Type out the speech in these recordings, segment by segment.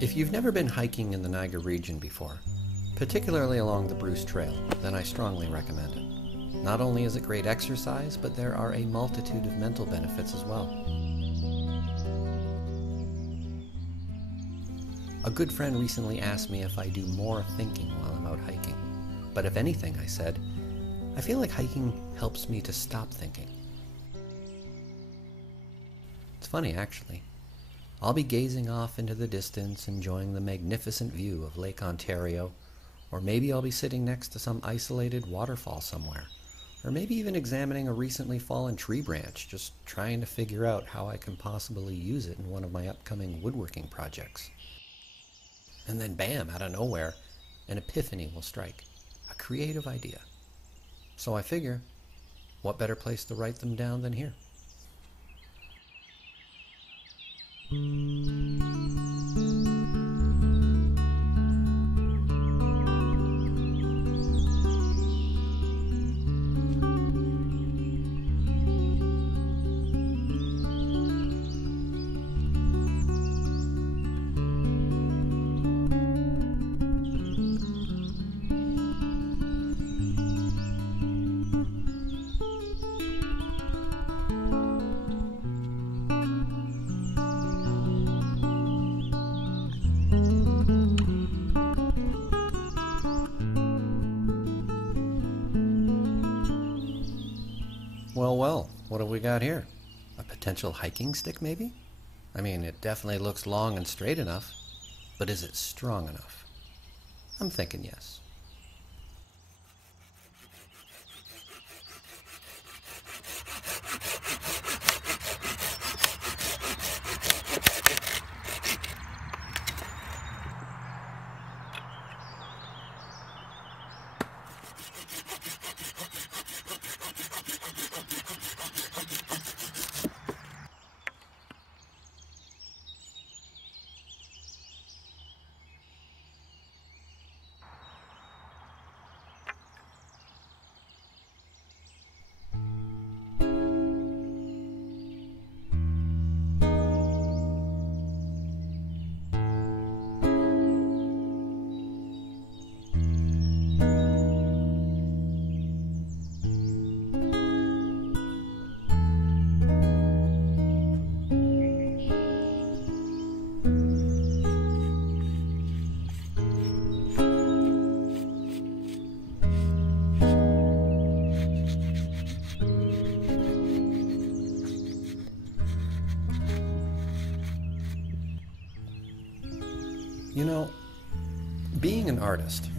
If you've never been hiking in the Niagara region before, particularly along the Bruce Trail, then I strongly recommend it. Not only is it great exercise, but there are a multitude of mental benefits as well. A good friend recently asked me if I do more thinking while I'm out hiking. But if anything, I said, I feel like hiking helps me to stop thinking. It's funny, actually. I'll be gazing off into the distance, enjoying the magnificent view of Lake Ontario, or maybe I'll be sitting next to some isolated waterfall somewhere, or maybe even examining a recently fallen tree branch, just trying to figure out how I can possibly use it in one of my upcoming woodworking projects. And then bam, out of nowhere, an epiphany will strike, a creative idea. So I figure, what better place to write them down than here? Well, what have we got here? A potential hiking stick, maybe? I mean, it definitely looks long and straight enough, but is it strong enough? I'm thinking yes. You know, being an artist,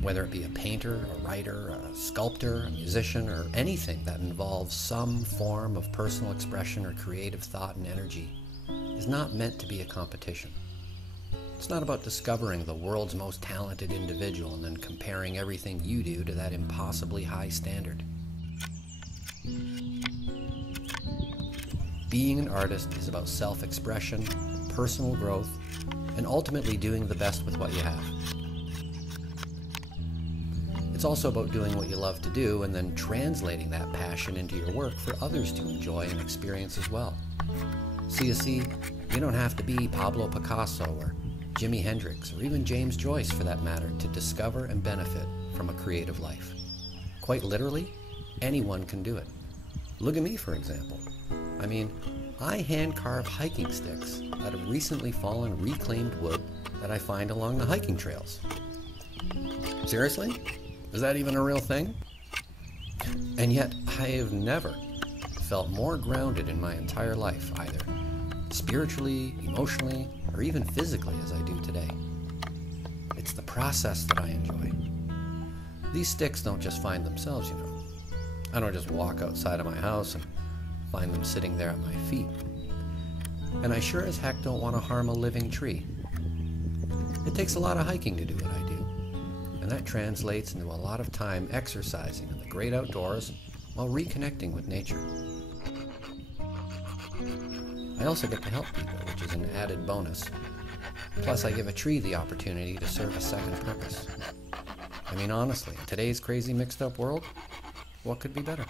whether it be a painter, a writer, a sculptor, a musician, or anything that involves some form of personal expression or creative thought and energy, is not meant to be a competition. It's not about discovering the world's most talented individual and then comparing everything you do to that impossibly high standard. Being an artist is about self-expression, personal growth, and ultimately doing the best with what you have. It's also about doing what you love to do and then translating that passion into your work for others to enjoy and experience as well. So you see, you don't have to be Pablo Picasso or Jimi Hendrix or even James Joyce for that matter to discover and benefit from a creative life. Quite literally, anyone can do it. Look at me, for example. I mean, I hand-carve hiking sticks out of recently fallen reclaimed wood that I find along the hiking trails. Seriously? Is that even a real thing? And yet, I have never felt more grounded in my entire life, either spiritually, emotionally, or even physically as I do today. It's the process that I enjoy. These sticks don't just find themselves, you know. I don't just walk outside of my house and find them sitting there at my feet. And I sure as heck don't want to harm a living tree. It takes a lot of hiking to do what I do, and that translates into a lot of time exercising in the great outdoors while reconnecting with nature. I also get to help people, which is an added bonus. Plus, I give a tree the opportunity to serve a second purpose. I mean, honestly, in today's crazy mixed-up world, what could be better?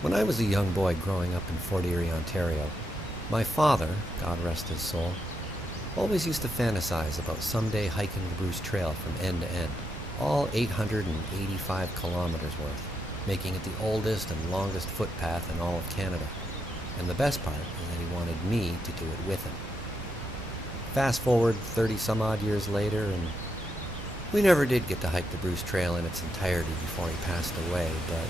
When I was a young boy growing up in Fort Erie, Ontario, my father, God rest his soul, always used to fantasize about someday hiking the Bruce Trail from end to end, all 885 kilometers worth, making it the oldest and longest footpath in all of Canada. And the best part is that he wanted me to do it with him. Fast forward 30-some-odd years later, and we never did get to hike the Bruce Trail in its entirety before he passed away, but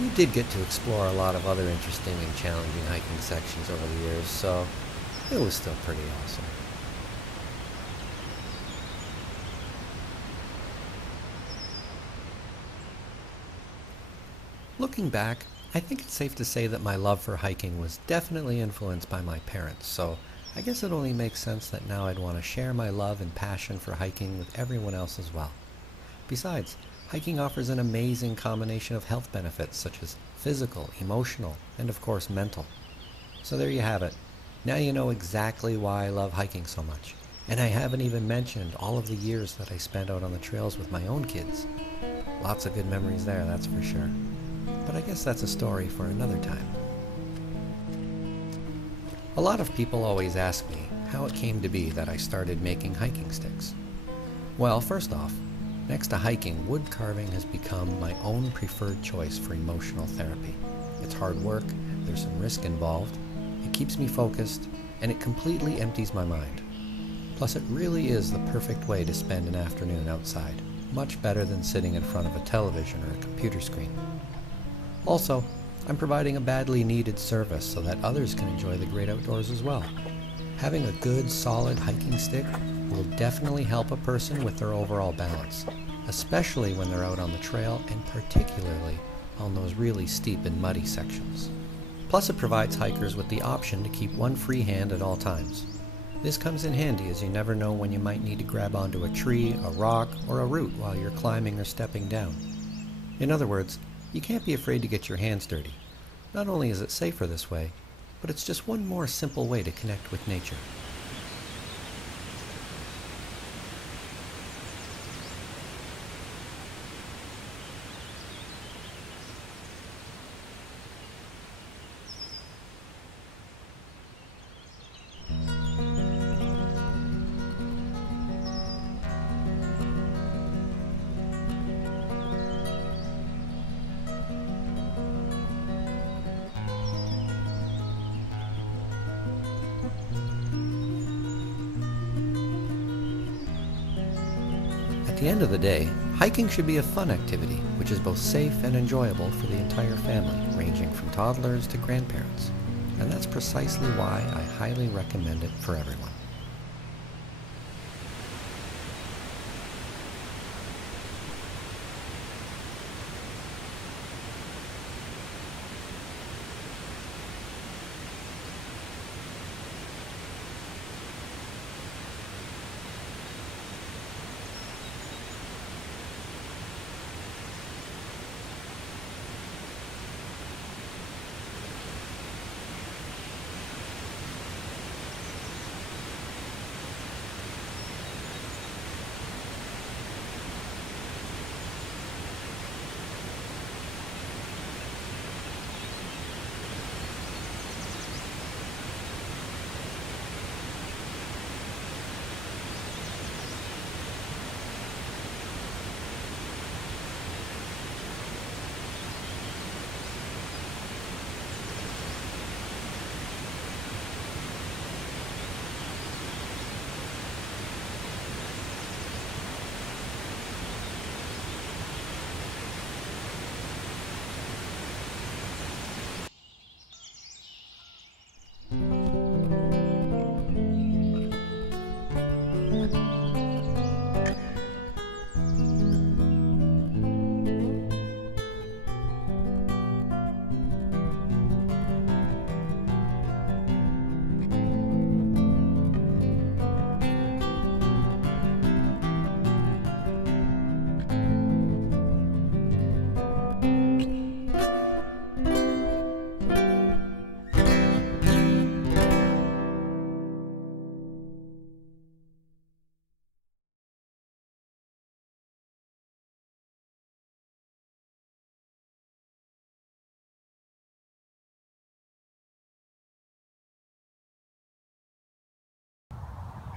we did get to explore a lot of other interesting and challenging hiking sections over the years, so it was still pretty awesome. Looking back, I think it's safe to say that my love for hiking was definitely influenced by my parents, so I guess it only makes sense that now I'd want to share my love and passion for hiking with everyone else as well. Besides, hiking offers an amazing combination of health benefits such as physical, emotional, and of course mental. So there you have it. Now you know exactly why I love hiking so much. And I haven't even mentioned all of the years that I spent out on the trails with my own kids. Lots of good memories there, that's for sure. But I guess that's a story for another time. A lot of people always ask me how it came to be that I started making hiking sticks. Well, first off, next to hiking, wood carving has become my own preferred choice for emotional therapy. It's hard work, there's some risk involved, it keeps me focused, and it completely empties my mind. Plus, it really is the perfect way to spend an afternoon outside, much better than sitting in front of a television or a computer screen. Also, I'm providing a badly needed service so that others can enjoy the great outdoors as well. Having a good, solid hiking stick will definitely help a person with their overall balance, especially when they're out on the trail and particularly on those really steep and muddy sections. Plus, it provides hikers with the option to keep one free hand at all times. This comes in handy as you never know when you might need to grab onto a tree, a rock, or a root while you're climbing or stepping down. In other words, you can't be afraid to get your hands dirty. Not only is it safer this way, but it's just one more simple way to connect with nature. At the end of the day, hiking should be a fun activity, which is both safe and enjoyable for the entire family, ranging from toddlers to grandparents. and that's precisely why I highly recommend it for everyone.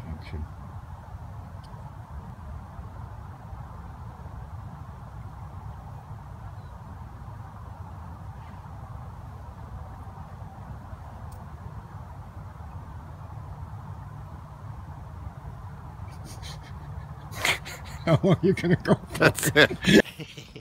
Action. How long are you gonna go for? That's it.